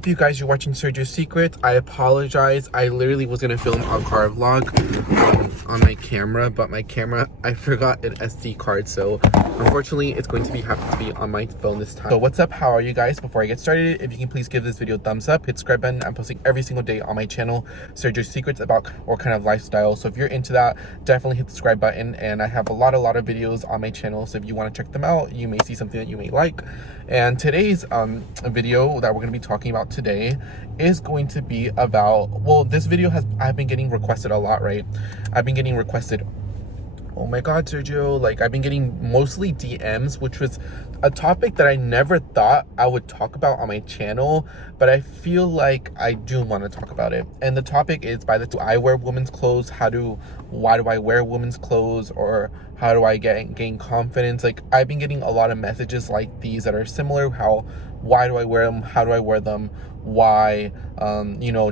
If you guys are watching Sergio's Secrets, I apologize. I literally was gonna film a car vlog on my camera, but my camera, I forgot an SD card, so unfortunately it's going to have to be on my phone this time. So what's up, how are you guys? Before I get started, if you can please give this video a thumbs up, hit subscribe button. I'm posting every single day on my channel, Sergio's Secrets, about all kind of lifestyle. So if you're into that, definitely hit the subscribe button. And I have a lot of videos on my channel, so if you want to check them out, you may see something that you may like. And today's video that we're going to be talking about today is going to be about, well, this video I've been getting requested a lot, right? I've been getting requested, oh my god, Sergio, like I've been getting mostly DMs, which was a topic that I never thought I would talk about on my channel, but I feel like I do want to talk about it. And the topic is, do I wear women's clothes? Why do I wear women's clothes? Or how do I gain confidence? Like, I've been getting a lot of messages like these that are similar. Why do I wear them? How do I wear them? Why?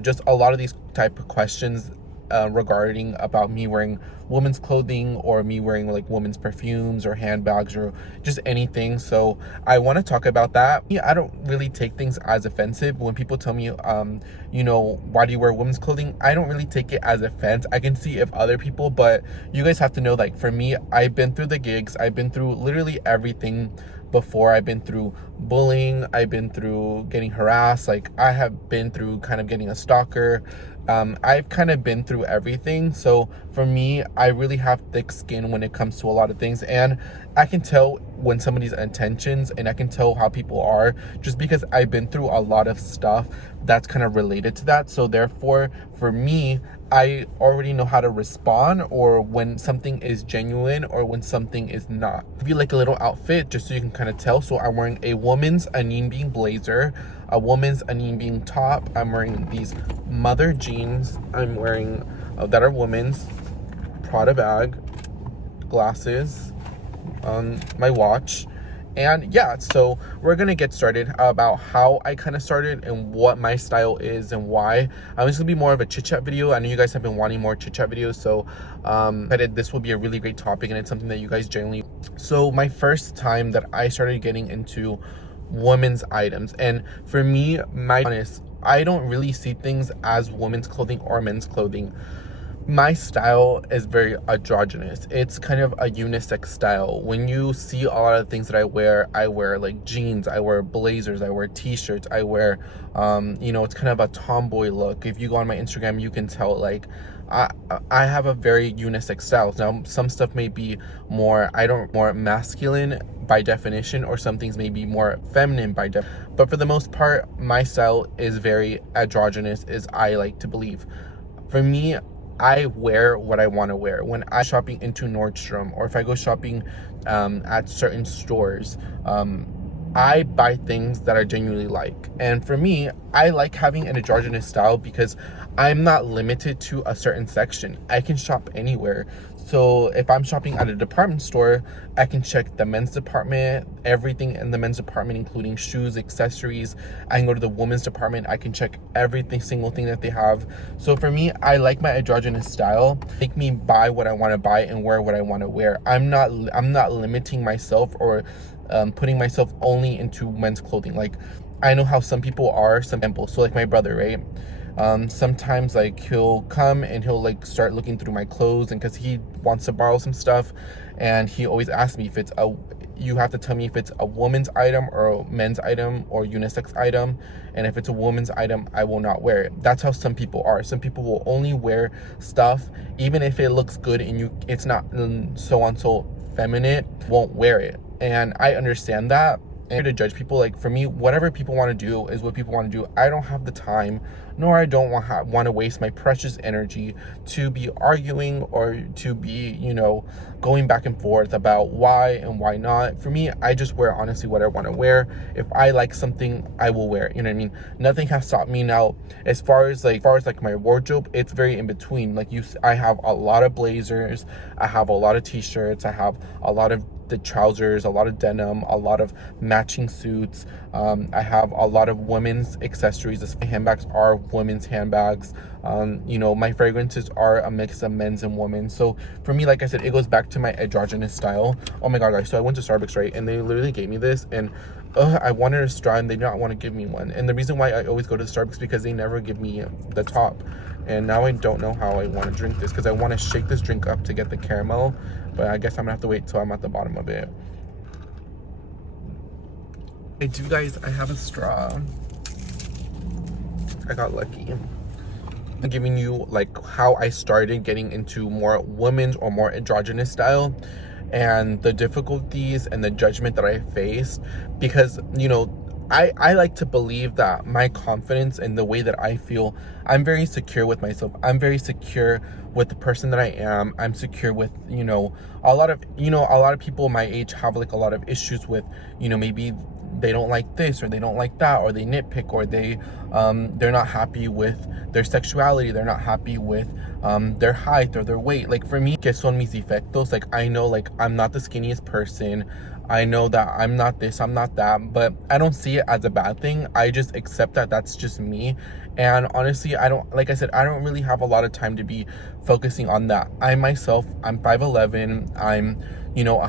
Just a lot of these type of questions regarding about me wearing women's clothing, or me wearing like women's perfumes or handbags, or just anything. So I want to talk about that. I don't really take things as offensive when people tell me why do you wear women's clothing? I don't really take it as offense. I can see if other people, but you guys have to know, like, for me, I've been through the gigs, I've been through literally everything before. I've been through bullying, I've been through getting harassed, like I have been through kind of getting a stalker. I've kind of been through everything. So for me, I really have thick skin when it comes to a lot of things, and I can tell when somebody's intentions, and I can tell how people are, just because I've been through a lot of stuff that's kind of related to that. So therefore, for me, I already know how to respond, or when something is genuine or when something is not. Give you like a little outfit just so you can kind of tell. So I'm wearing a woman's ANINE being blazer, a woman's ANINE being top. I'm wearing these mother jeans. I'm wearing that are women's, PRADA bag, glasses, my watch. And yeah, so we're gonna get started about how I kind of started and what my style is and why. This will be more of a chit chat video. I know you guys have been wanting more chit chat videos, so this will be a really great topic, and it's something that you guys generally. So my first time that I started getting into women's items, and for me, I don't really see things as women's clothing or men's clothing. My style is very androgynous. It's kind of a unisex style. When you see a lot of things that I wear like jeans, I wear blazers, I wear t-shirts, I wear, it's kind of a tomboy look. If you go on my Instagram, you can tell, like, I have a very unisex style. Now, some stuff may be more masculine by definition, or some things may be more feminine by definition. But for the most part, my style is very androgynous, as I like to believe. For me, I wear what I want to wear. When I'm shopping into Nordstrom, or if I go shopping at certain stores, I buy things that I genuinely like. And for me, I like having an androgynous style because I'm not limited to a certain section. I can shop anywhere. So if I'm shopping at a department store, I can check the men's department, everything in the men's department, including shoes, accessories. I can go to the women's department, I can check single thing that they have. So for me, I like my androgynous style. Make me buy what I want to buy and wear what I want to wear. I'm not limiting myself, or putting myself only into men's clothing. Like, I know how some people are, so like my brother, right? Sometimes, like, he'll come and he'll like start looking through my clothes, and because he wants to borrow some stuff, and he always asks me if you have to tell me if it's a woman's item or a men's item or unisex item, and if it's a woman's item, I will not wear it. That's how some people are. Some people will only wear stuff even if it looks good and it's not so feminine, won't wear it. And I understand that. And to judge people, like, for me, whatever people want to do is what people want to do. I don't have the time, nor I don't want to waste my precious energy to be arguing, or to be, going back and forth about why and why not. For me, I just wear honestly what I want to wear. If I like something, I will wear it. You know what I mean? Nothing has stopped me now. As far as my wardrobe, it's very in between. Like, I have a lot of blazers, I have a lot of t-shirts, I have a lot of the trousers, a lot of denim, a lot of matching suits. I have a lot of women's accessories. My handbags are women's handbags. My fragrances are a mix of men's and women's. So for me, like I said, it goes back to my androgynous style. Oh my god, guys, so I went to Starbucks, right, and they literally gave me this, and I wanted a straw and they did not want to give me one. And the reason why I always go to Starbucks is because they never give me the top. And now I don't know how I want to drink this, because I want to shake this drink up to get the caramel, but I guess I'm gonna have to wait till I'm at the bottom of it. I do, guys, I have a straw. I got lucky. I'm giving you like how I started getting into more women's or more androgynous style, and the difficulties and the judgment that I faced, because, you know, I like to believe that my confidence and the way that I feel, I'm very secure with myself. I'm very secure with the person that I am. I'm secure with, you know, a lot of people my age have like a lot of issues with, you know, maybe they don't like this or they don't like that, or they nitpick, or they're not happy with their sexuality, they're not happy with their height or their weight. Like for me, que son mis defectos, like I know like I'm not the skinniest person, I know that I'm not this, I'm not that, but I don't see it as a bad thing. I just accept that that's just me. And honestly, I don't, like I said, I don't really have a lot of time to be focusing on that. I myself, I'm 5'11", I'm, you know,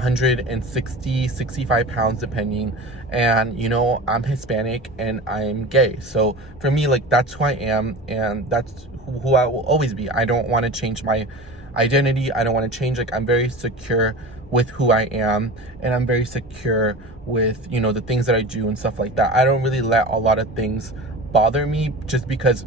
65 pounds depending, and, you know, I'm Hispanic and I'm gay. So for me, like, that's who I am, and that's who I will always be. I don't want to change my identity. I don't want to change. Like, I'm very secure with who I am, and I'm very secure with, you know, the things that I do and stuff like that. I don't really let a lot of things bother me, just because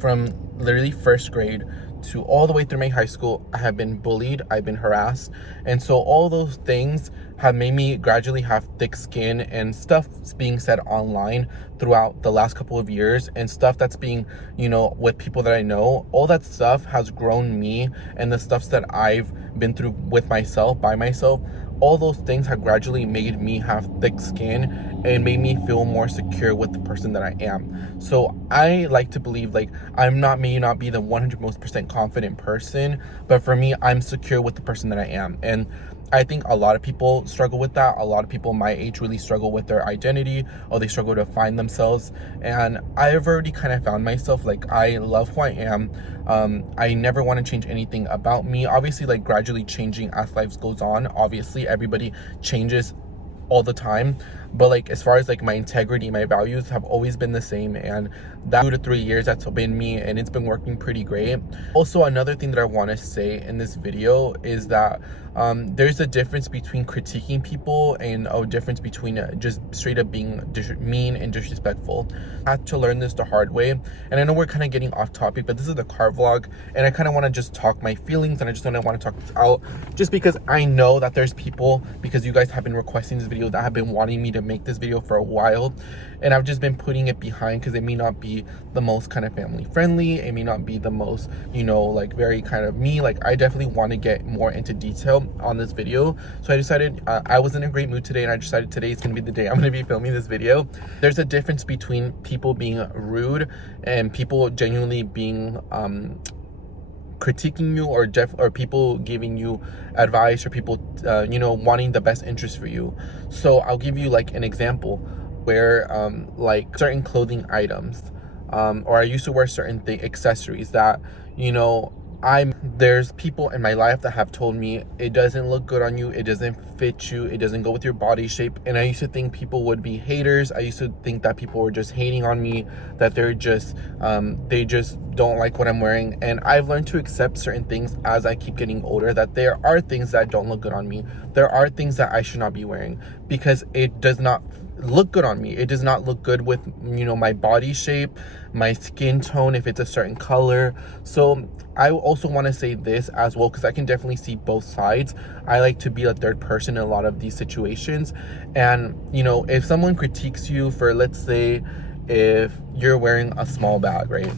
from literally first grade to all the way through my high school, I have been bullied, I've been harassed, and so all those things have made me gradually have thick skin, and stuff being said online throughout the last couple of years, and stuff that's being, you know, with people that I know, all that stuff has grown me, and the stuff that I've been through with myself, by myself, all those things have gradually made me have thick skin and made me feel more secure with the person that I am. So I like to believe, like, may not be the 100% confident person, but for me, I'm secure with the person that I am. And I think a lot of people struggle with that. A lot of people my age really struggle with their identity, or they struggle to find themselves. And I've already kind of found myself. Like, I love who I am. I never want to change anything about me. Obviously, like, gradually changing as life goes on. Obviously, everybody changes all the time, but like, as far as like my integrity, my values have always been the same, and that 2 to 3 years, that's been me, and it's been working pretty great. Also, another thing that I want to say in this video is that there's a difference between critiquing people and a difference between just straight up being mean and disrespectful. I had to learn this the hard way, and I know we're kind of getting off topic, but this is the car vlog, and I kind of want to just talk my feelings, and I just want to talk this out, just because I know that there's people, because you guys have been requesting this video, that have been wanting me to make this video for a while, and I've just been putting it behind because it may not be the most kind of family friendly, it may not be the most, you know, like very kind of me. Like, I definitely want to get more into detail on this video, so I decided I was in a great mood today, and I decided today is going to be the day I'm going to be filming this video. There's a difference between people being rude and people genuinely being critiquing you, or people giving you advice, or people you know, wanting the best interest for you. So I'll give you like an example where like certain clothing items, or I used to wear certain accessories that, you know, there's people in my life that have told me it doesn't look good on you, it doesn't fit you, it doesn't go with your body shape. And I used to think people would be haters. I used to think that people were just hating on me, that they're just they just don't like what I'm wearing. And I've learned to accept certain things as I keep getting older, that there are things that don't look good on me, there are things that I should not be wearing, because it does not look good on me. It does not look good with, you know, my body shape, my skin tone, if it's a certain color. So I also want to say this as well, because I can definitely see both sides. I like to be a third person in a lot of these situations. And, you know, if someone critiques you for, let's say, if you're wearing a small bag, right?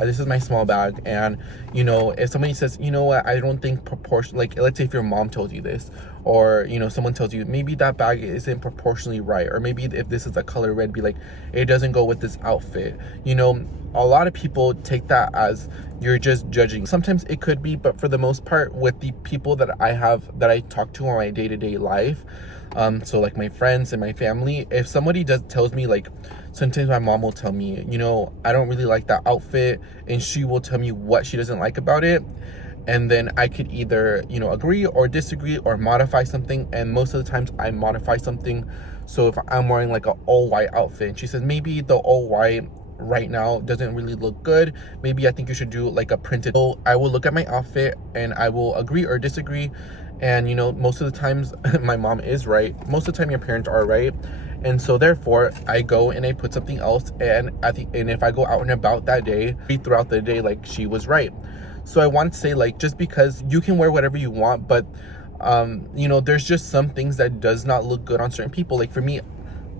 This is my small bag, and, you know, if somebody says, you know what, I don't think proportion, like, let's say if your mom told you this, or, you know, someone tells you maybe that bag isn't proportionally right, or maybe if this is a color red, be like, it doesn't go with this outfit. You know, a lot of people take that as you're just judging. Sometimes it could be, but for the most part, with the people that I talk to on my day-to-day life, so like my friends and my family, if somebody tells me, like, sometimes my mom will tell me, you know, I don't really like that outfit, and she will tell me what she doesn't like about it. and then I could either, you know, agree or disagree or modify something. And most of the times I modify something. So if I'm wearing like an all white outfit and she says maybe the all white right now doesn't really look good, maybe I think you should do like a printed. So I will look at my outfit and I will agree or disagree. And you know, most of the times my mom is right, most of the time your parents are right. And so therefore I go and I put something else, and and if I go out and about that day, throughout the day, like, she was right. So I want to say, like, just because you can wear whatever you want, but you know, there's just some things that does not look good on certain people. Like for me,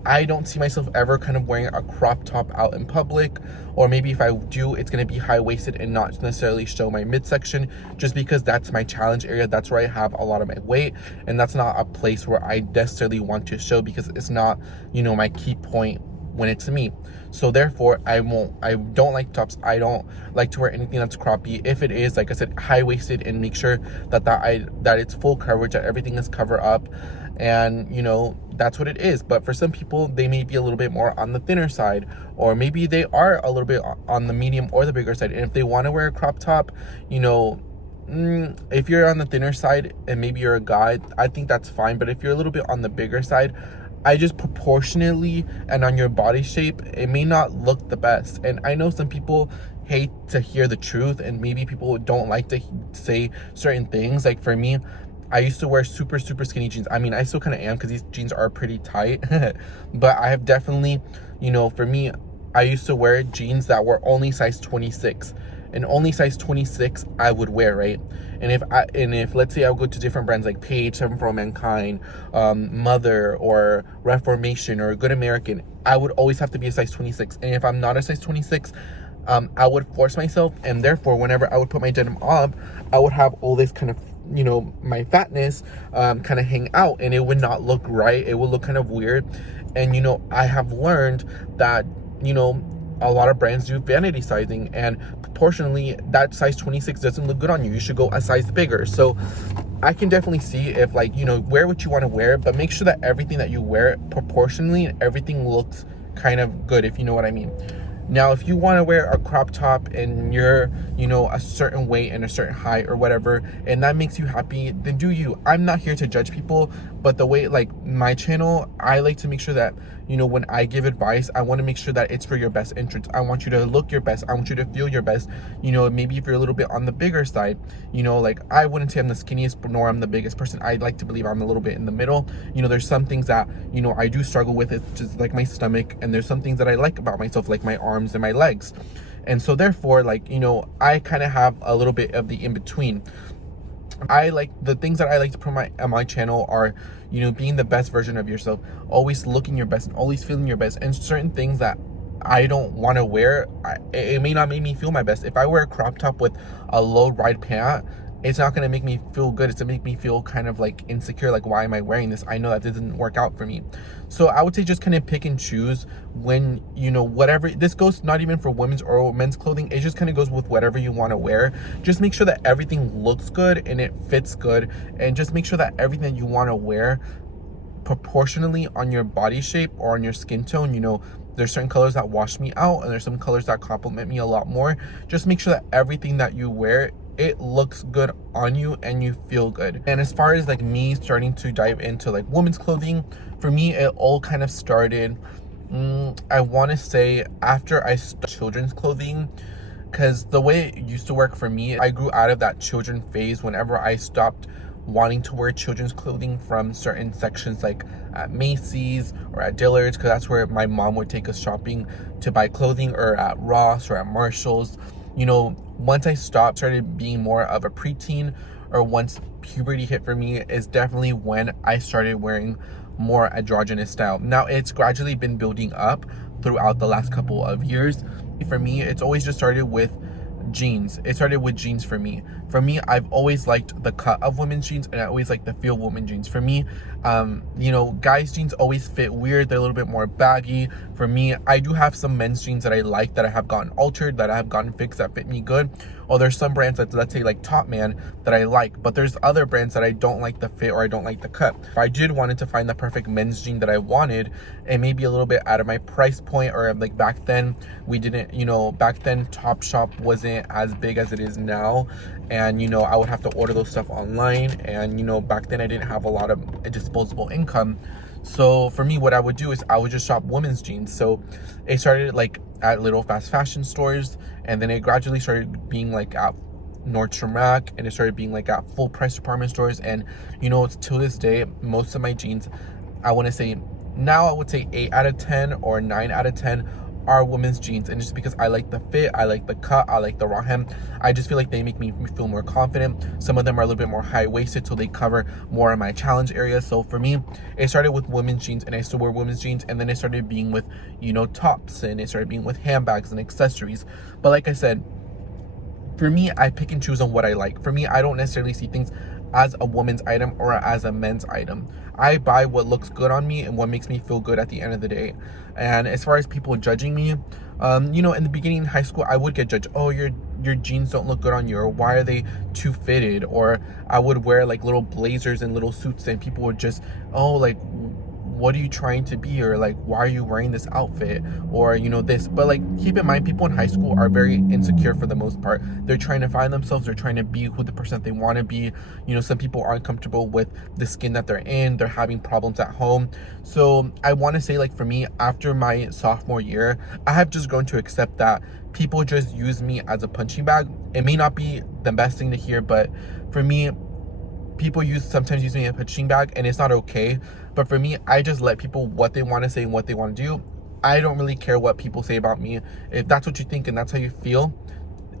I don't see myself ever kind of wearing a crop top out in public, or maybe if I do, it's going to be high-waisted and not necessarily show my midsection, just because that's my challenge area. That's where I have a lot of my weight, and that's not a place where I necessarily want to show, because it's not, you know, my key point when it's me. So therefore I don't like tops. I don't like to wear anything that's croppy. If it is, like I said, high-waisted, and make sure that it's full coverage, that everything is covered up, and you know, that's what it is. But for some people, they may be a little bit more on the thinner side, or maybe they are a little bit on the medium or the bigger side. And if they want to wear a crop top, you know, if you're on the thinner side and maybe you're a guy, I think that's fine. But if you're a little bit on the bigger side, I just proportionally and on your body shape, it may not look the best. And I know some people hate to hear the truth, and maybe people don't like to say certain things. Like for me, I used to wear super skinny jeans. I mean, I still kind of am, because these jeans are pretty tight. But I have definitely, you know, for me, I used to wear jeans that were only size 26. And only size 26 I would wear, right? And if let's say I would go to different brands like Page, Seven for All Mankind, Mother, or Reformation, or Good American, I would always have to be a size 26. And if I'm not a size 26, I would force myself, and therefore whenever I would put my denim up, I would have all this kind of, you know, my fatness kind of hang out, and it would not look right. It would look kind of weird. And you know, I have learned that, you know, a lot of brands do vanity sizing, and proportionally that size 26 doesn't look good on you. You should go a size bigger. So I can definitely see, if, like, you know, wear what you want to wear, but make sure that everything that you wear proportionally and everything looks kind of good, if you know what I mean. Now, if you want to wear a crop top and you're, you know, a certain weight and a certain height or whatever, and that makes you happy, then do you. I'm not here to judge people, but the way, like, my channel, I like to make sure that, you know, when I give advice, I want to make sure that it's for your best interest. I want you to look your best. I want you to feel your best. You know, maybe if you're a little bit on the bigger side, you know, like, I wouldn't say I'm the skinniest, nor I'm the biggest person. I like to believe I'm a little bit in the middle. You know, there's some things that, you know, I do struggle with. It's just like my stomach, and there's some things that I like about myself, like my arms and my legs. And so therefore, like, you know, I kind of have a little bit of the in-between. I like the things that I like to promote on my channel are, you know, being the best version of yourself, always looking your best, and always feeling your best. And certain things that I don't want to wear, it may not make me feel my best. If I wear a crop top with a low ride pant, it's not going to make me feel good. It's going to make me feel kind of like insecure, like, why am I wearing this? I know that didn't work out for me. So I would say just kind of pick and choose when, you know, whatever, this goes not even for women's or men's clothing, it just kind of goes with whatever you want to wear. Just make sure that everything looks good and it fits good, and just make sure that everything that you want to wear proportionally on your body shape or on your skin tone. You know, there's certain colors that wash me out, and there's some colors that compliment me a lot more. Just make sure that everything that you wear, it looks good on you and you feel good. And as far as like me starting to dive into like women's clothing, for me it all kind of started, I want to say, after I started children's clothing, because the way it used to work for me, I grew out of that children phase whenever I stopped wanting to wear children's clothing from certain sections, like at Macy's or at Dillard's, because that's where my mom would take us shopping to buy clothing, or at Ross or at Marshall's. You know, once I started being more of a preteen, or once puberty hit for me, is definitely when I started wearing more androgynous style. Now, it's gradually been building up throughout the last couple of years. For me, it's always just started with jeans. It started with jeans for me. For me, I've always liked the cut of women's jeans, and I always liked the feel of women's jeans. For me, you know, guys' jeans always fit weird. They're a little bit more baggy. For me, I do have some men's jeans that I like, that I have gotten altered, that I have gotten fixed, that fit me good. Or there's some brands that, let's say like Top Man, that I like, but there's other brands that I don't like the fit, or I don't like the cut. If I did wanted to find the perfect men's jean that I wanted, and maybe a little bit out of my price point, or like back then we didn't, you know, back then Topshop wasn't wasn't as big as it is now, and you know, I would have to order those stuff online, and you know, back then I didn't have a lot of disposable income. So for me, what I would do is I would just shop women's jeans. So it started like at little fast fashion stores, and then it gradually started being like at Nordstrom Rack, and it started being like at full price department stores. And you know, to this day, most of my jeans, I want to say now, I would say 8 out of 10 or 9 out of 10 are women's jeans. And just because I like the fit, I like the cut, I like the raw hem, I just feel like they make me feel more confident. Some of them are a little bit more high-waisted, so they cover more of my challenge areas. So for me, it started with women's jeans, and I still wear women's jeans, and then it started being with, you know, tops, and it started being with handbags and accessories. But like I said, for me, I pick and choose on what I like. For me, I don't necessarily see things as a woman's item or as a men's item. I buy what looks good on me and what makes me feel good at the end of the day. And as far as people judging me, you know, in the beginning in high school, I would get judged. Oh, your jeans don't look good on you, or why are they too fitted? Or I would wear like little blazers and little suits, and people would just, oh, like, what are you trying to be? Or like, why are you wearing this outfit? Or, you know, this. But like, keep in mind, people in high school are very insecure for the most part. They're trying to find themselves. They're trying to be who the person they want to be. You know, some people aren't comfortable with the skin that they're in. They're having problems at home. So I want to say, like, for me, after my sophomore year, I have just grown to accept that people just use me as a punching bag. It may not be the best thing to hear, but for me, people sometimes use me as a punching bag, and it's not okay. But for me, I just let people what they want to say and what they want to do. I don't really care what people say about me. If that's what you think and that's how you feel,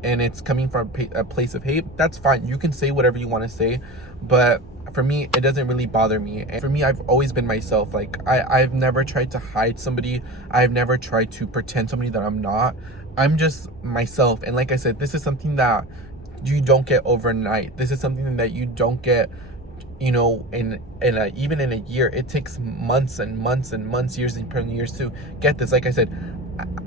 and it's coming from a place of hate, that's fine. You can say whatever you want to say. But for me, it doesn't really bother me. And for me, I've always been myself. Like, I've never tried to hide somebody. I've never tried to pretend somebody that I'm not. I'm just myself. And like I said, this is something that you don't get overnight. This is something that you don't get, you know, even in a year. It takes months and months and months, years and years to get this. Like I said,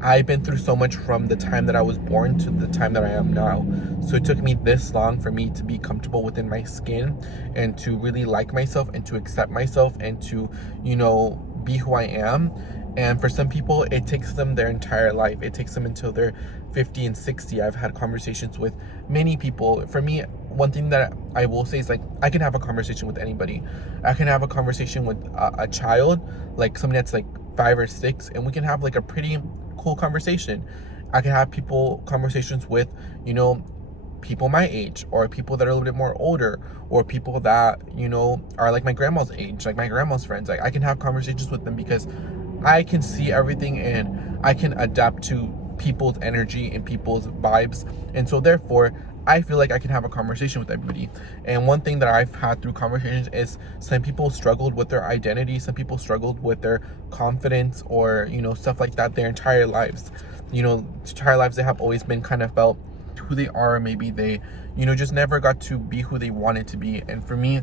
I've been through so much from the time that I was born to the time that I am now. So it took me this long for me to be comfortable within my skin, and to really like myself, and to accept myself, and to, you know, be who I am. And for some people, it takes them their entire life. It takes them until they're 50 and 60. I've had conversations with many people. For me, one thing that I will say is, like, I can have a conversation with anybody. I can have a conversation with a child, like somebody that's like 5 or 6, and we can have like a pretty cool conversation. I can have conversations with, you know, people my age, or people that are a little bit more older, or people that, you know, are like my grandma's age, like my grandma's friends. Like, I can have conversations with them because I can see everything, and I can adapt to people's energy and people's vibes. And so therefore, I feel like I can have a conversation with everybody. And one thing that I've had through conversations is, some people struggled with their identity. Some people struggled with their confidence, or, you know, stuff like that their entire lives. You know, entire lives, they have always been kind of felt who they are. Maybe they, you know, just never got to be who they wanted to be. And for me,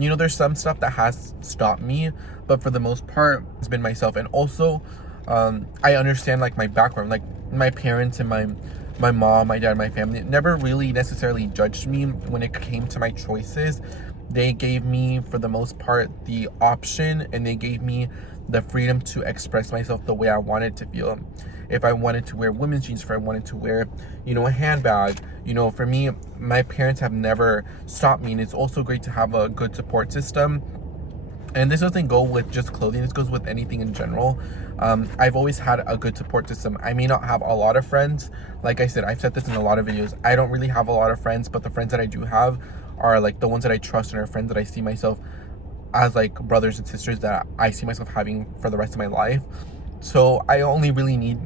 you know, there's some stuff that has stopped me, but for the most part, it's been myself. And also, I understand, like, my background. Like, my parents and my mom, my dad, my family never really necessarily judged me when it came to my choices. They gave me, for the most part, the option, and they gave me the freedom to express myself the way I wanted to feel. If I wanted to wear women's jeans, if I wanted to wear, you know, a handbag, you know, for me, my parents have never stopped me. And it's also great to have a good support system. And this doesn't go with just clothing, this goes with anything in general. I've always had a good support system. I may not have a lot of friends. Like I said, I've said this in a lot of videos. I don't really have a lot of friends, but the friends that I do have are like the ones that I trust, and are friends that I see myself as like brothers and sisters that I see myself having for the rest of my life. So I only really need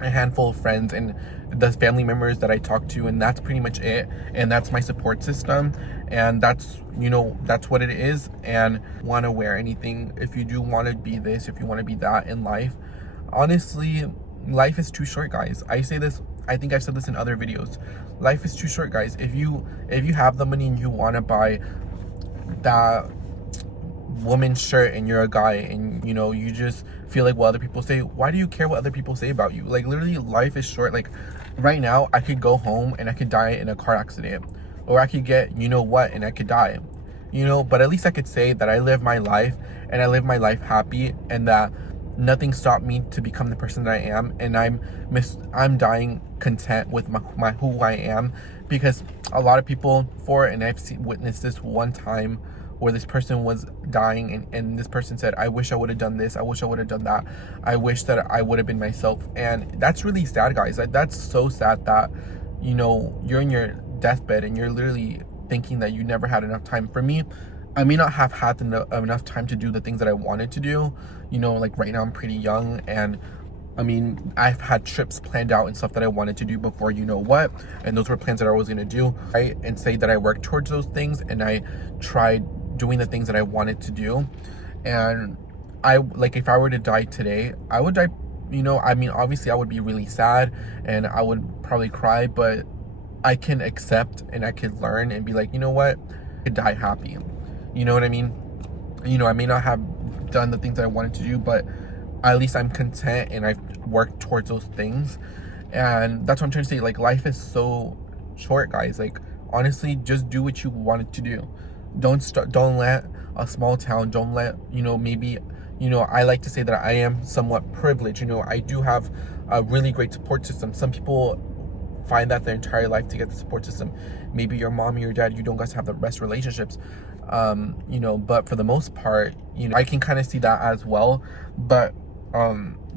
a handful of friends and the family members that I talk to, and that's pretty much it. And that's my support system, and that's, you know, that's what it is. And want to wear anything, if you do want to be this, if you want to be that in life, honestly, life is too short, guys. I say this, I think I've said this in other videos. Life is too short, guys. If you have the money and you want to buy that woman's shirt, and you're a guy, and, you know, you just feel like what other people say, why do you care what other people say about you? Like, literally, life is short. Like, right now, I could go home and I could die in a car accident, or I could get, you know what, and I could die, you know. But at least I could say that I live my life, and I live my life happy, and that nothing stopped me to become the person that I am, and I'm dying content with my who I am, because a lot of people and I've witnessed this one time where this person was dying, and this person said, I wish I would have done this, I wish I would have done that, I wish that I would have been myself. And that's really sad, guys. That's so sad that, you know, you're in your deathbed and you're literally thinking that you never had enough time. For me, I may not have had enough time to do the things that I wanted to do. You know, like right now I'm pretty young, and I mean, I've had trips planned out and stuff that I wanted to do before, you know what, and those were plans that I was going to do, right? And say that I worked towards those things, and I tried doing the things that I wanted to do. And if I were to die today, I would die, you know, I mean, obviously I would be really sad and I would probably cry, but I can accept and I can learn and be like, you know what, I could die happy. You know what I mean? You know, I may not have done the things that I wanted to do, but at least I'm content and I've worked towards those things. And that's what I'm trying to say. Like, life is so short, guys. Like, honestly, just do what you wanted to do. Don't let a small town, don't let, you know, maybe, you know, I like to say that I am somewhat privileged. You know, I do have a really great support system. Some people find that their entire life to get the support system. Maybe your mom or your dad, you don't guys have the best relationships, you know, but for the most part, you know, I can kind of see that as well. But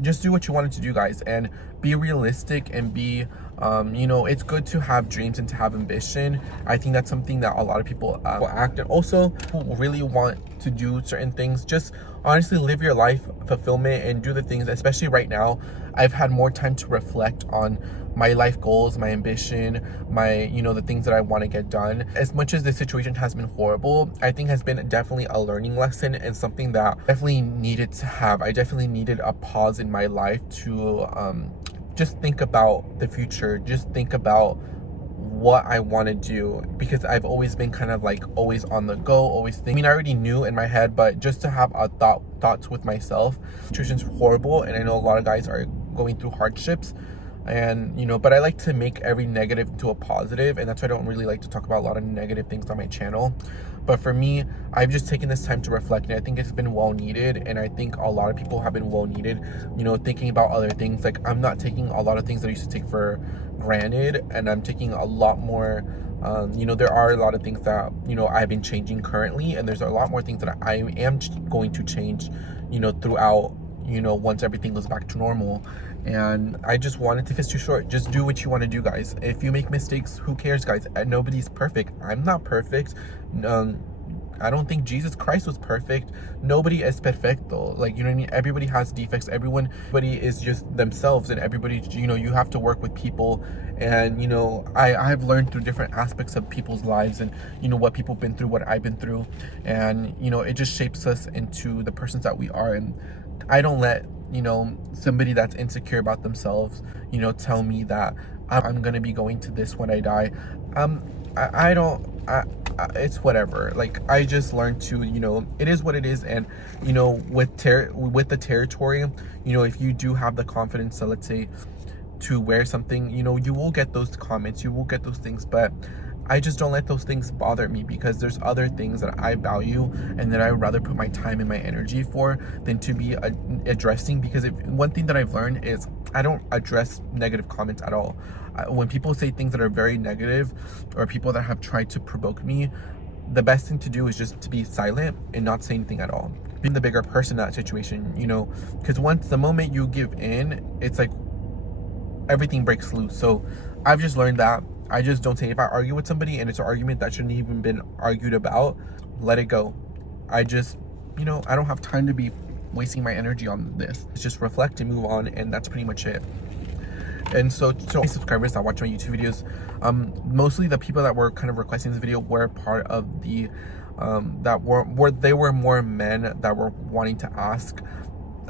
just do what you wanted to do, guys, and be realistic and be, you know, it's good to have dreams and to have ambition. I think that's something that a lot of people will act, and also who really want to do certain things, just honestly live your life fulfillment and do the things. Especially right now, I've had more time to reflect on my life goals, my ambition, my, you know, the things that I want to get done. As much as the situation has been horrible, I think has been definitely a learning lesson and something that I definitely needed to have. I definitely needed a pause in my life to just think about the future, just think about what I want to do, because I've always been kind of like always on the go, always thinking. I mean, I already knew in my head, but just to have a thoughts with myself. The situation's horrible, and I know a lot of guys are going through hardships, and you know, but I like to make every negative into a positive, and that's why I don't really like to talk about a lot of negative things on my channel. But for me, I've just taken this time to reflect, and I think it's been well needed, and I think a lot of people have been well needed, you know, thinking about other things. Like, I'm not taking a lot of things that I used to take for granted, and I'm taking a lot more, you know, there are a lot of things that, you know, I've been changing currently, and there's a lot more things that I am going to change, you know, throughout, you know, once everything goes back to normal. And I just wanted to, if it's too short, just do what you want to do, guys. If you make mistakes, who cares, guys? Nobody's perfect. I'm not perfect. I don't think Jesus Christ was perfect. Nobody is perfecto. Like, you know what I mean? Everybody has defects. Everybody is just themselves, and everybody, you know, you have to work with people. And, you know, I've learned through different aspects of people's lives, and, you know, what people have been through, what I've been through. And, you know, it just shapes us into the persons that we are. And I don't let, you know, somebody that's insecure about themselves, you know, tell me that I'm gonna be going to this when I die. It's whatever. Like, I just learned to, you know, it is what it is. And, you know, with the territory, you know, if you do have the confidence to, let's say, to wear something, you know, you will get those comments, you will get those things, but I just don't let those things bother me, because there's other things that I value and that I would rather put my time and my energy for than to be addressing. Because one thing that I've learned is I don't address negative comments at all. When people say things that are very negative, or people that have tried to provoke me, the best thing to do is just to be silent and not say anything at all. Being the bigger person in that situation, you know, because the moment you give in, it's like everything breaks loose. So I've just learned that I just don't say. If I argue with somebody and it's an argument that shouldn't even been argued about, let it go. I just, you know, I don't have time to be wasting my energy on this. It's just reflect and move on, and that's pretty much it. And so my subscribers that watch my YouTube videos, mostly the people that were kind of requesting this video were part of the they were more men that were wanting to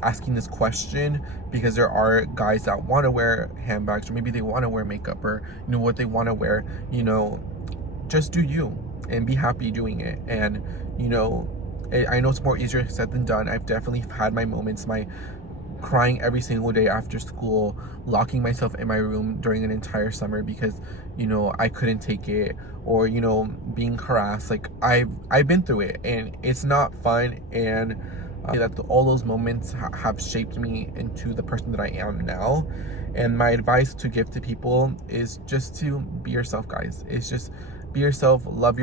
asking this question, because there are guys that want to wear handbags, or maybe they want to wear makeup, or, you know, what they want to wear. You know, just do you and be happy doing it. And, you know, I know it's more easier said than done. I've definitely had my moments, my crying every single day after school, locking myself in my room during an entire summer because, you know, I couldn't take it, or, you know, being harassed. Like, I've been through it, and it's not fun. And That all those moments have shaped me into the person that I am now. And my advice to give to people is just to be yourself, guys. It's just be yourself, love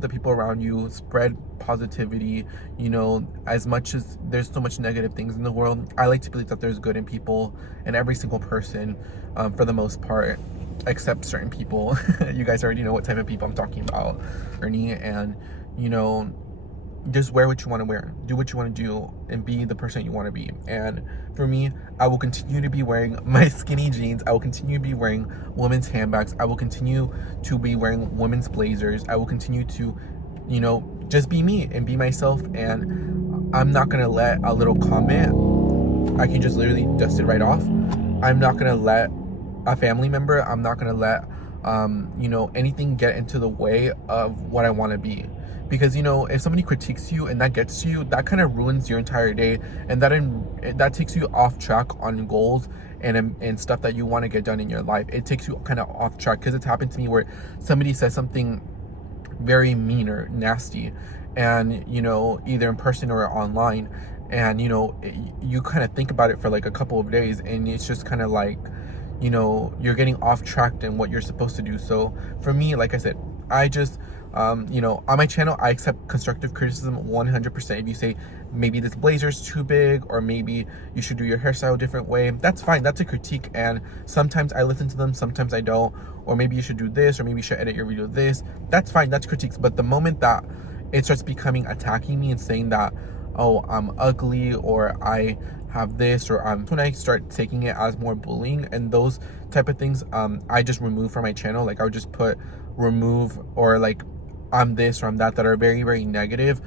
the people around you, spread positivity. You know, as much as there's so much negative things in the world, I like to believe that there's good in people and every single person, for the most part, except certain people. You guys already know what type of people I'm talking about. And, you know, just wear what you want to wear, do what you want to do, and be the person you want to be. And for me, I will continue to be wearing my skinny jeans. I will continue to be wearing women's handbags. I will continue to be wearing women's blazers. I will continue to, you know, just be me and be myself. And I'm not gonna let a little comment, I can just literally dust it right off. I'm not gonna let a family member, I'm not gonna let you know, anything get into the way of what I want to be. Because, you know, if somebody critiques you and that gets to you, that kind of ruins your entire day, and that takes you off track on goals and stuff that you want to get done in your life. It takes you kind of off track, because it's happened to me where somebody says something very mean or nasty, and, you know, either in person or online, and, you know, you kind of think about it for like a couple of days, and it's just kind of like, you know, you're getting off track in what you're supposed to do. So for me, like I said, I just you know, on my channel, I accept constructive criticism 100%. If you say maybe this blazer's too big, or maybe you should do your hairstyle a different way, that's fine. That's a critique, and sometimes I listen to them, sometimes I don't. Or maybe you should do this, or maybe you should edit your video this. That's fine, that's critiques. But the moment that it starts becoming attacking me and saying that, oh, I'm ugly, or I have this, or when I start taking it as more bullying and those type of things, I just remove from my channel. Like, I would just put remove, or like I'm this or I'm that are very, very negative.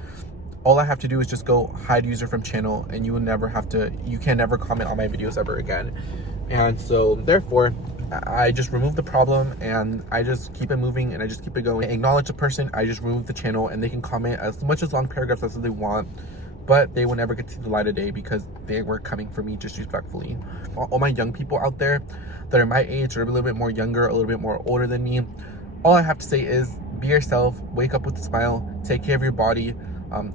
All I have to do is just go hide user from channel, and you can never comment on my videos ever again. And so therefore, I just remove the problem, and I just keep it moving, and I just keep it going. I acknowledge the person, I just remove the channel, and they can comment as much as long paragraphs as they want, but they will never get to the light of day because they were coming for me disrespectfully. All my young people out there that are my age, or a little bit more younger, a little bit more older than me, all I have to say is be yourself, wake up with a smile, take care of your body,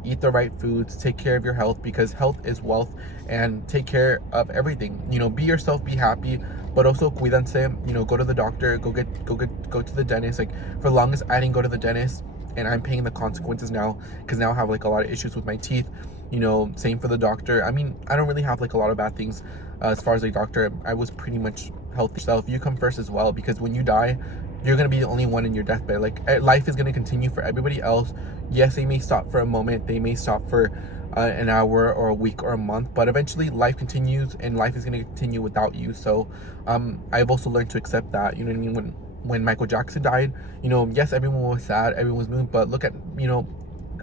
eat the right foods, take care of your health, because health is wealth, and take care of everything. You know, be yourself, be happy, but also cuídense. You know, go to the doctor, go to the dentist. Like, for the longest, I didn't go to the dentist, and I'm paying the consequences now, because now I have like a lot of issues with my teeth. You know, same for the doctor. I mean, I don't really have like a lot of bad things as far as a doctor. I was pretty much healthy. So if you come first as well, because when you die, you're gonna be the only one in your deathbed. Like, life is gonna continue for everybody else. Yes, they may stop for a moment, they may stop for an hour or a week or a month, but eventually life continues, and life is gonna continue without you. So I've also learned to accept that. You know what I mean? When Michael Jackson died, you know, yes, everyone was sad, everyone was moved, but look at, you know,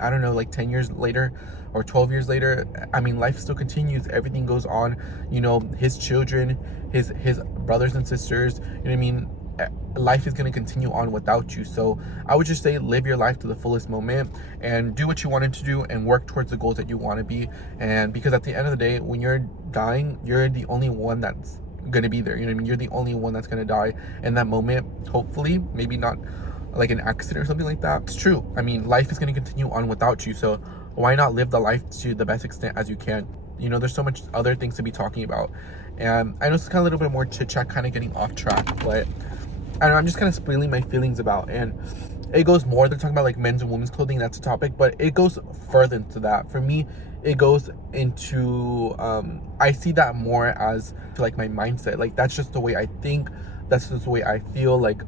I don't know, like 10 years later or 12 years later, I mean, life still continues, everything goes on. You know, his children, his brothers and sisters, you know what I mean, life is going to continue on without you. So I would just say, live your life to the fullest moment, and do what you wanted to do, and work towards the goals that you want to be. And because at the end of the day, when you're dying, you're the only one that's going to be there. You know what I mean? You're the only one that's going to die in that moment. Hopefully, maybe not like an accident or something like that. It's true. I mean, life is going to continue on without you. So why not live the life to the best extent as you can? You know, there's so much other things to be talking about. And I know it's kind of a little bit more chit chat, kind of getting off track, but I don't know, I'm just kind of spilling my feelings about, and it goes more, they're talking about like men's and women's clothing, that's a topic, but it goes further into that. For me, it goes into, I see that more as like my mindset. Like, that's just the way I think, that's just the way I feel. Like,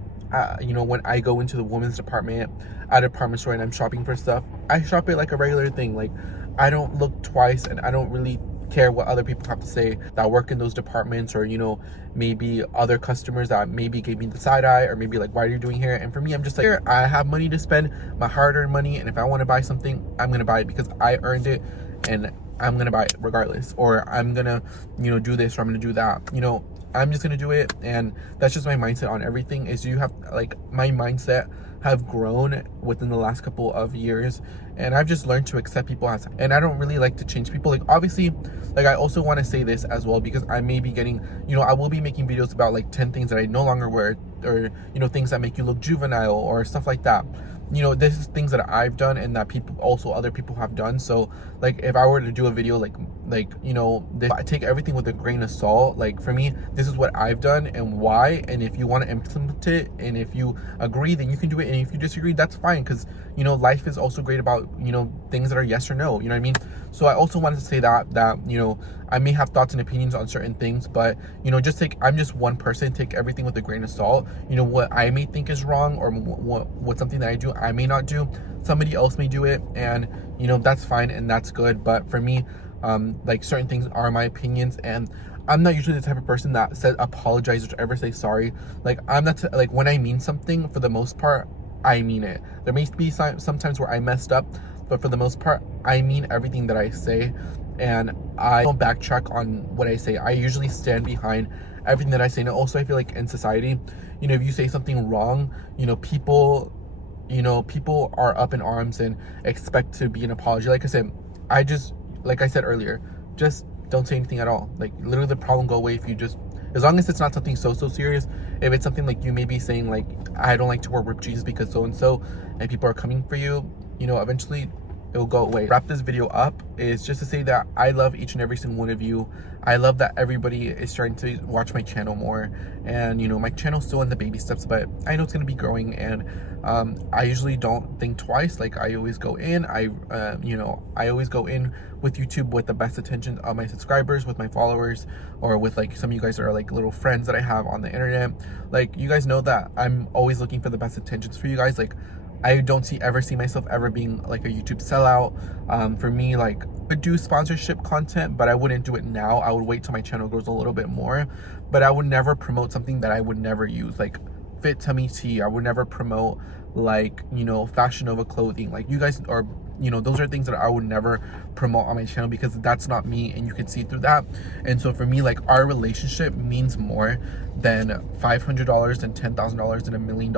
you know, when I go into the women's department at a department store and I'm shopping for stuff, I shop it like a regular thing. Like, I don't look twice, and I don't really care what other people have to say that work in those departments, or, you know, maybe other customers that maybe gave me the side eye, or maybe like, why are you doing here? And for me, I'm just like, here, I have money to spend, my hard-earned money, and if I want to buy something, I'm gonna buy it because I earned it, and I'm gonna buy it regardless. Or I'm gonna, you know, do this, or I'm gonna do that. You know, I'm just gonna do it. And that's just my mindset on everything. Is you have, like, my mindset have grown within the last couple of years, and I've just learned to accept people as, and I don't really like to change people. Like, obviously, like, I also want to say this as well, because I may be getting, you know, I will be making videos about like 10 things that I no longer wear, or, you know, things that make you look juvenile or stuff like that. you know, this is things that I've done and that people also other people have done. So like if I were to do a video like you know, I take everything with a grain of salt. Like for me, this is what I've done and why, and if you want to implement it and if you agree, then you can do it, and if you disagree, that's fine, because you know, life is also great about, you know, things that are yes or no, you know what I mean? So I also wanted to say that you know, I may have thoughts and opinions on certain things, but you know, just take, I'm just one person, take everything with a grain of salt. You know, what I may think is wrong, or what something that I do, I may not do, somebody else may do it, and you know, that's fine and that's good. But for me, like certain things are my opinions, and I'm not usually the type of person that says apologize or ever say sorry. Like I'm not like, when I mean something, for the most part I mean it. There may be sometimes where I messed up, but for the most part I mean everything that I say, and I don't backtrack on what I say. I usually stand behind everything that I say. And also I feel like in society, you know, if you say something wrong, you know, people are up in arms and expect to be an apology. Like I said, like I said earlier, just don't say anything at all. Like literally the problem go away if you just, as long as it's not something so serious. If it's something like you may be saying like, I don't like to wear ripped jeans because so and so, and people are coming for you, you know, eventually it'll go away. Wrap this video up is just to say that I love each and every single one of you. I love that everybody is starting to watch my channel more, and you know, my channel's still in the baby steps, but I know it's gonna be growing, and I usually don't think twice. Like I always go in, you know, I always go in with YouTube with the best intention of my subscribers, with my followers, or with like some of you guys that are like little friends that I have on the internet. Like you guys know that I'm always looking for the best intentions for you guys. Like I don't ever see myself ever being like a YouTube sellout. For me, like I would do sponsorship content, but I wouldn't do it now. I would wait till my channel grows a little bit more, but I would never promote something that I would never use. Like Fit Tummy Tea, I would never promote, like, you know, Fashion Nova clothing. Like you guys are, you know, those are things that I would never promote on my channel, because that's not me, and you can see through that. And so for me, like our relationship means more than $500 and $10,000 and $1 million.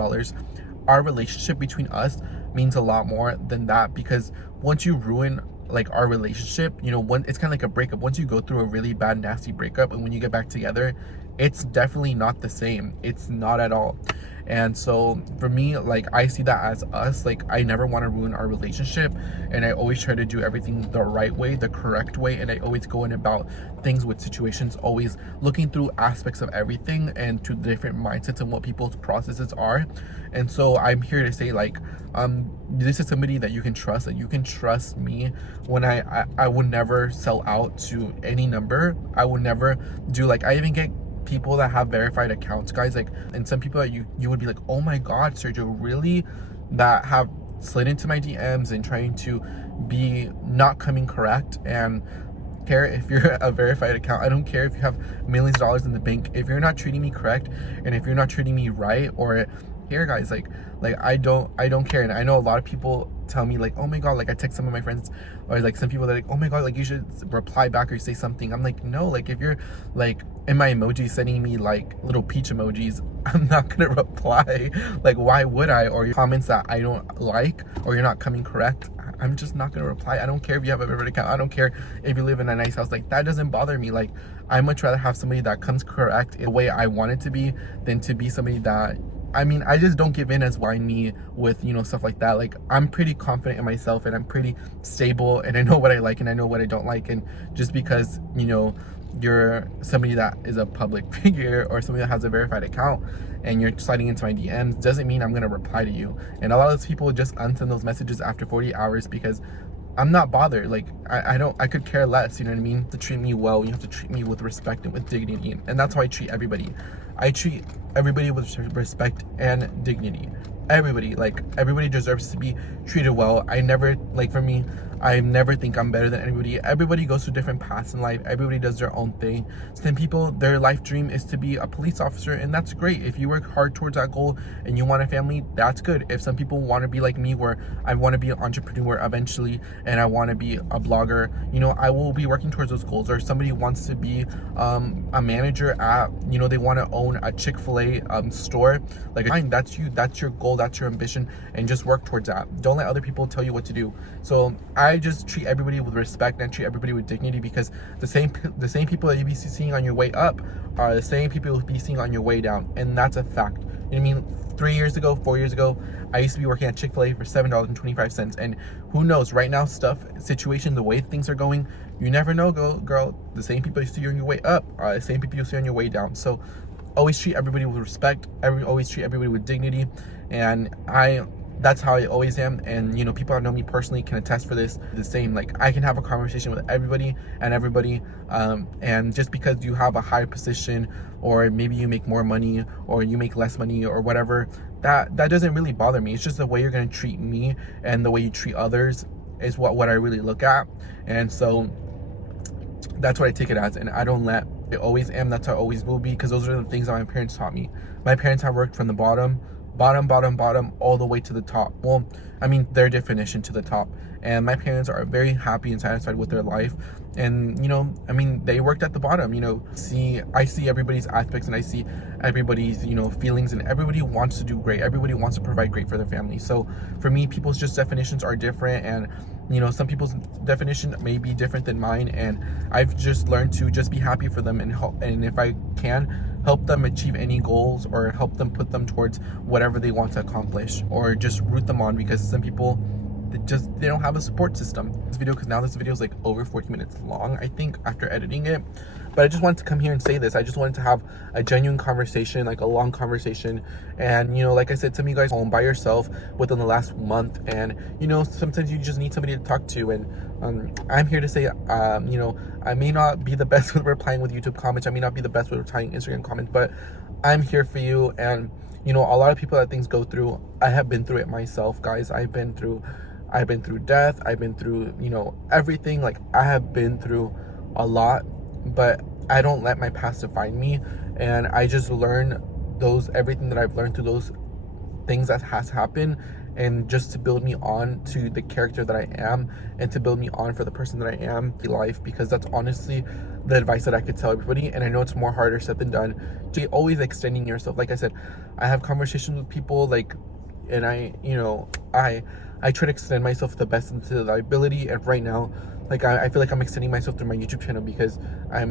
Our relationship between us means a lot more than that, because once you ruin like our relationship, you know, it's kind of like a breakup. Once you go through a really bad, nasty breakup, and when you get back together, it's definitely not the same. It's not at all. And so for me, like I see that as us. Like I never want to ruin our relationship, and I always try to do everything the right way, the correct way, and I always go in about things with situations, always looking through aspects of everything and to the different mindsets and what people's processes are. And so I'm here to say, like, this is somebody that you can trust, that you can trust me. When I would never sell out to any number. I would never do, like, I even get people that have verified accounts, guys, like, and some people that you would be like, oh my god, Sergio, really, that have slid into my DMs and trying to be not coming correct. And care if you're a verified account, I don't care if you have millions of dollars in the bank, if you're not treating me correct, and if you're not treating me right, or here, guys, like I don't care. And I know a lot of people tell me like, oh my god, like I text some of my friends, or like some people that are like, oh my god, like you should reply back or say something. I'm like, no, like if you're like in my emoji sending me like little peach emojis, I'm not gonna reply. Like why would I? Or your comments that I don't like, or you're not coming correct, I'm just not gonna reply. I don't care if you have a verified account, I don't care if you live in a nice house, like that doesn't bother me. Like I much rather have somebody that comes correct in the way I want it to be, than to be somebody that, I mean, I just don't give in as why me with, you know, stuff like that. Like I'm pretty confident in myself, and I'm pretty stable, and I know what I like and I know what I don't like. And just because, you know, you're somebody that is a public figure or somebody that has a verified account and you're sliding into my DMs doesn't mean I'm gonna reply to you. And a lot of those people just unsend those messages after 40 hours because I'm not bothered. Like I could care less, you know what I mean? To treat me well, you have to treat me with respect and with dignity, and that's how I treat everybody. I treat everybody with respect and dignity. Everybody, like everybody deserves to be treated well. I never, like for me, I never think I'm better than anybody. Everybody goes through different paths in life. Everybody does their own thing. Some people, their life dream is to be a police officer, and that's great. If you work hard towards that goal and you want a family, that's good. If some people want to be like me, where I want to be an entrepreneur eventually and I want to be a blogger, you know, I will be working towards those goals. Or somebody wants to be a manager at, you know, they want to own a Chick-fil-A store, like fine, that's you, that's your goal, that's your ambition, and just work towards that. Don't let other people tell you what to do. So I just treat everybody with respect and treat everybody with dignity, because the same people that you be seeing on your way up are the same people you'll be seeing on your way down, and that's a fact. You know what I mean? 3 years ago, 4 years ago, I used to be working at Chick-fil-A for $7.25, and who knows, right now, situation, the way things are going, you never know, girl, the same people you see on your way up are the same people you see on your way down. So always treat everybody with respect, always treat everybody with dignity, and that's how I always am. And you know, people that know me personally can attest for this the same. Like, I can have a conversation with everybody, and just because you have a higher position, or maybe you make more money or you make less money or whatever, that doesn't really bother me. It's just the way you're going to treat me and the way you treat others is what I really look at. And so that's what I take it as, and I don't let it always am. That's how I always will be, because those are the things that my parents taught me. My parents have worked from the bottom all the way to the top. Well, I mean, their definition to the top. And my parents are very happy and satisfied with their life. And, you know, I mean, they worked at the bottom, you know. I see everybody's aspects, and I see everybody's, you know, feelings, and everybody wants to do great. Everybody wants to provide great for their family. So for me, people's just definitions are different, and you know, some people's definition may be different than mine, and I've just learned to just be happy for them and help, and if I can, help them achieve any goals, or help them put them towards whatever they want to accomplish, or just root them on, because some people, they don't have a support system. This video, because now this video is like over 40 minutes long, I think, after editing it. But I just wanted to come here and say this. I just wanted to have a genuine conversation, like a long conversation. And, you know, like I said, some of you guys home by yourself within the last month. And, you know, sometimes you just need somebody to talk to. And I'm here to say, you know, I may not be the best with replying with YouTube comments. I may not be the best with replying Instagram comments. But I'm here for you. And, you know, a lot of people that things go through, I have been through it myself, guys. I've been through death. I've been through, you know, everything. Like, I have been through a lot. But I don't let my past define me, and I just learn everything that I've learned through those things that has happened, and just to build me on to the character that I am, and to build me on for the person that I am in life, because that's honestly the advice that I could tell everybody. And I know it's more harder said than done. Just always extending yourself. Like I said, I have conversations with people, like, and I try to extend myself the best into the ability. And right now, like, I feel like I'm extending myself through my YouTube channel, because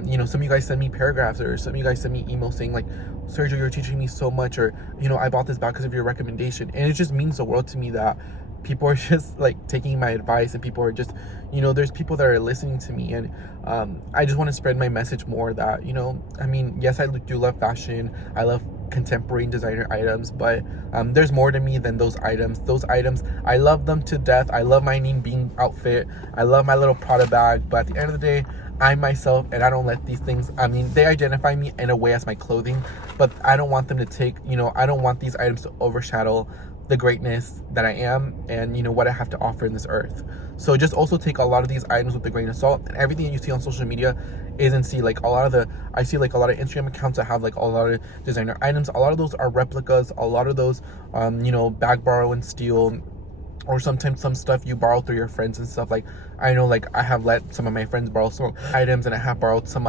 you know, some of you guys send me paragraphs, or some of you guys send me emails saying like, Sergio, you're teaching me so much, or, you know, I bought this bag because of your recommendation. And it just means the world to me that people are just like taking my advice, and people are just, you know, there's people that are listening to me. And I just want to spread my message more that, you know, I mean, yes, I do love fashion, I love contemporary designer items, but there's more to me than those items. I love them to death. I love my ANINE being outfit, I love my little Prada bag, but at the end of the day, I'm myself, and I don't let these things, I mean, they identify me in a way as my clothing, but I don't want them to take, you know, I don't want these items to overshadow the greatness that I am, and, you know, what I have to offer in this earth. So just also take a lot of these items with a grain of salt. And everything that you see on social media isn't, like, I see like a lot of Instagram accounts that have like a lot of designer items. A lot of those are replicas. A lot of those, you know, bag borrow and steal, or sometimes some stuff you borrow through your friends and stuff. Like, I know, like, I have let some of my friends borrow some items, and I have borrowed some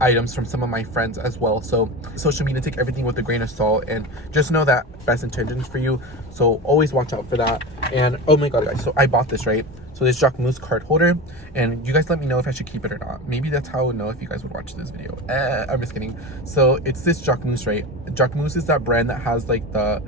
items from some of my friends as well. So social media, take everything with a grain of salt, and just know that best intentions for you. So always watch out for that. And oh my god, guys, so I bought this, right? So this Jacquemus card holder, and you guys let me know if I should keep it or not. Maybe that's how I would know if you guys would watch this video. I'm just kidding. So it's this Jacquemus, right? Jacquemus is that brand that has like the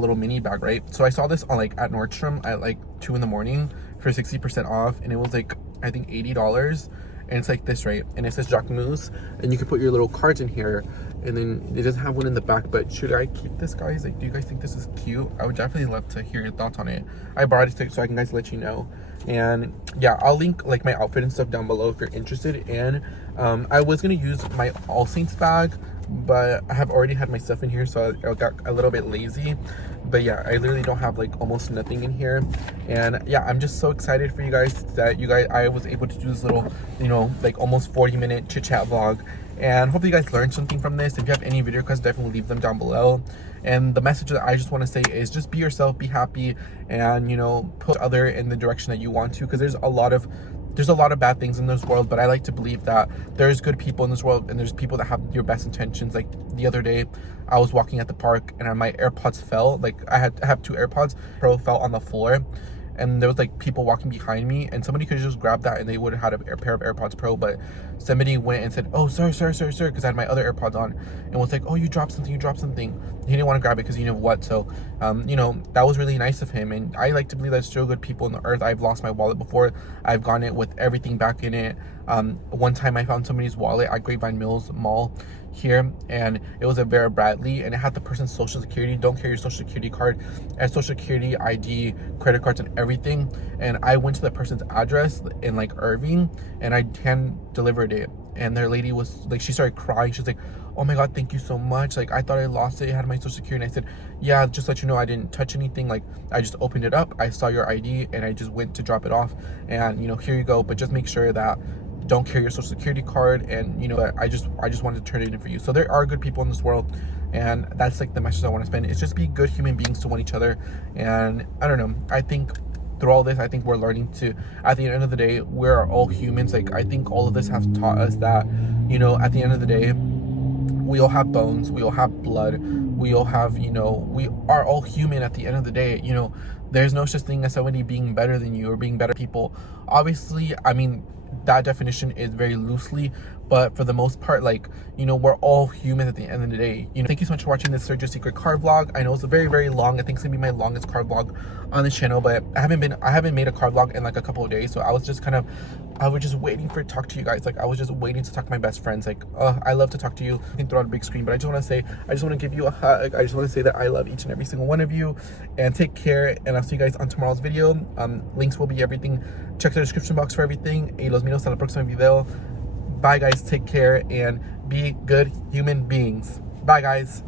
little mini bag, right? So I saw this on like at Nordstrom at like 2 in the morning for 60% off, and it was like, I think $80. And it's like this, right? And it says Jacquemus, and you can put your little cards in here, and then it doesn't have one in the back. But should I keep this, guys? Like, do you guys think this is cute? I would definitely love to hear your thoughts on it. I bought it so I can guys let you know. And yeah, I'll link like my outfit and stuff down below if you're interested. And I was gonna use my All Saints bag, but I have already had my stuff in here, so I got a little bit lazy. But yeah, I literally don't have like almost nothing in here. And yeah, I'm just so excited for you guys that I was able to do this little, you know, like almost 40-minute chit chat vlog. And hopefully you guys learned something from this. If you have any video requests, definitely leave them down below. And the message that I just want to say is just be yourself, be happy, and, you know, put other in the direction that you want to, because there's a lot of bad things in this world, but I like to believe that there's good people in this world, and there's people that have your best intentions. Like the other day, I was walking at the park, and my AirPods fell. Like, I have 2 AirPods Pro, fell on the floor, and there was like people walking behind me, and somebody could have just grabbed that and they would have had a pair of AirPods Pro. But somebody went and said, "Oh, sir," because I had my other AirPods on, and was like, "Oh, you dropped something. he didn't want to grab it because you know what. So you know, that was really nice of him, and I like to believe there's still good people on the earth. I've lost my wallet before. I've gotten it with everything back in it. One time I found somebody's wallet at Grapevine Mills Mall here, and it was a Vera Bradley, and it had the person's social security. Don't carry your social security card, and social security, ID, credit cards, and everything. And I went to the person's address in like Irving, and I hand delivered it, and their lady was like, she started crying. She was like, oh my god, thank you so much, like I thought I lost it, it had my social security. And I said, yeah, just let you know, I didn't touch anything, like I just opened it up, I saw your ID, and I just went to drop it off, and you know, here you go, but just make sure that don't carry your social security card. And you know, but I just wanted to turn it in for you. So there are good people in this world, and that's like the message I want to spend. It's just be good human beings to one each other. And I don't know, I think through all this, I think we're learning to, at the end of the day, we're all humans. Like I think all of this has taught us that, you know, at the end of the day, we all have bones, we all have blood, we all have, you know, we are all human at the end of the day. You know, there's no such thing as somebody being better than you or being better people. Obviously, I mean, that definition is very loosely, but for the most part, like, you know, we're all human at the end of the day. You know, thank you so much for watching this Search Your Secret car vlog. I know it's a very, very long, I think it's gonna be my longest car vlog on the channel, but I haven't made a car vlog in like a couple of days. So I was just waiting for to talk to you guys. Like I was just waiting to talk to my best friends. Like I love to talk to you. I can throw out a big screen, but I just want to give you a hug. I just want to say that I love each and every single one of you, and take care, and I'll see you guys on tomorrow's video. Links will be everything. Check the description box for everything. Y los miro hasta el próximo video. Bye guys, take care, and be good human beings. Bye guys.